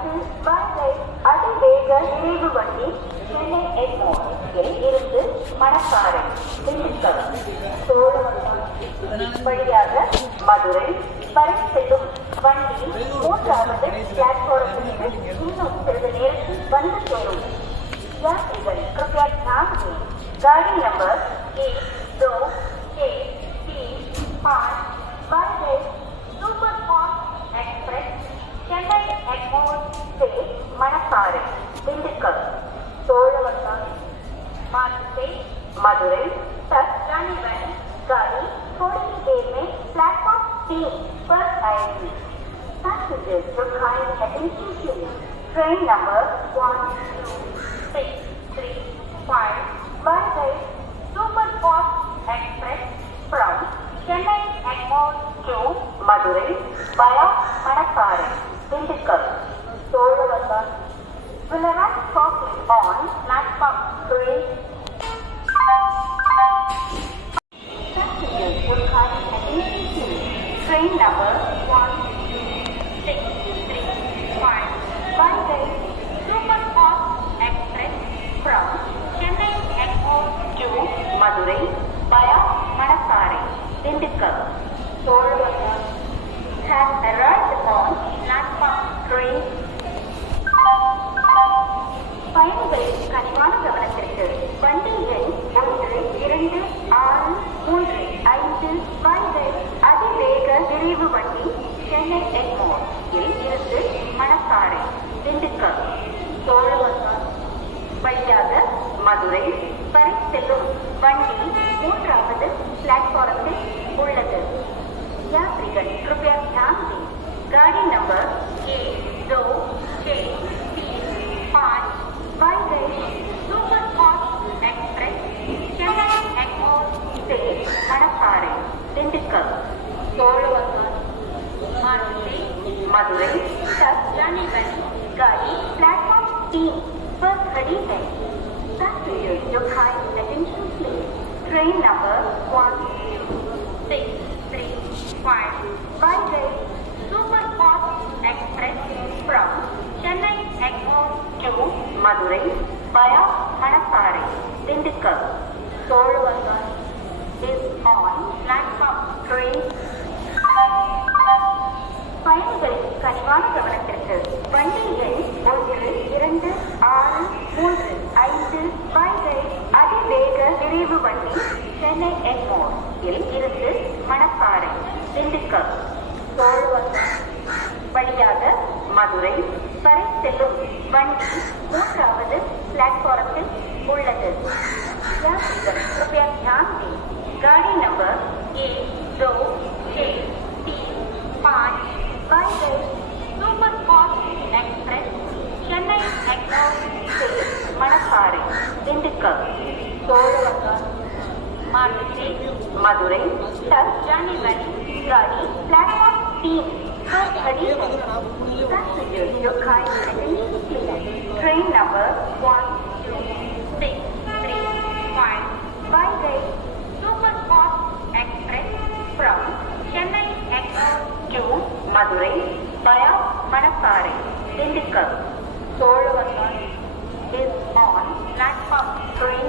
அடுத்து வங்கை அதிவேக விரைவு வண்டி சென்னை என்ஓஎஸ்எல் இருந்து மணப்பாறை திண்டுக்கல். சோழவட்டம் வழியாக மதுரை வரை செல்லும் வண்டி மூன்றாவது பிளாட்ஃபாரத்திற்கு இன்னும் சிறிது நேரத்தில் வந்து சேரும். யாத்திரிகள் கிருப்பயா நான்கு. காடி நம்பர் എൻമോസിലെ മണപ്പാറ திண்டுக்கல் சோழவந்தான் மார்க்கெட்டை மதுரை तक रानी वैन गाड़ी थोड़ी ही देर में प्लेटफॉर्म तीन पर आएगी Passengers for kind attention to train number 12635 migrates Superfast Express from Chennai Egmont to Madurai via Manasare. Windicup, Solavata. Will arrive shortly on platform 3. Passengers will come at ACC train number one two six three five. by the Superfast Express from Chennai Airport to Madurai via Manasare, Dindikkal, Solvanga has arrived. பயணிகளின் கனிவான கவனத்திற்கு வண்டி எண் ஒன்று இரண்டு ஆறு மூன்று ஐந்து வாய்கள் அதிவேக விரைவு வண்டி சென்னை எக்மோர் இருந்து மணப்பாறை திண்டுக்கல் சோழவந்தான் வழியாக மதுரை வரை வண்டி மூன்றாவது பிளாட்பாரத்தில் உள்ளது. யாத்ரிகள் Dindigul Cholavandan மாநகரி Madurai Raniganj Chennai airport Madurai is on platform 3. பயணிகளின் கனிவான கவனத்திற்கு வண்டி எண் ஒன்று இரண்டு ஆறு மூன்று ஐந்து வாய்கள் அதிவேக விரைவு வண்டி சென்னை எக்மோர் இல் இருந்து மணப்பாறை திண்டுக்கல் சோழவந்தான் வழியாக மதுரை வரை செல்லும் வண்டி மூன்றாவது Madurai Train number 163 find Superfast Express from Chennai Express to Madurai via Manassare, Dindikkal. Is on platform train.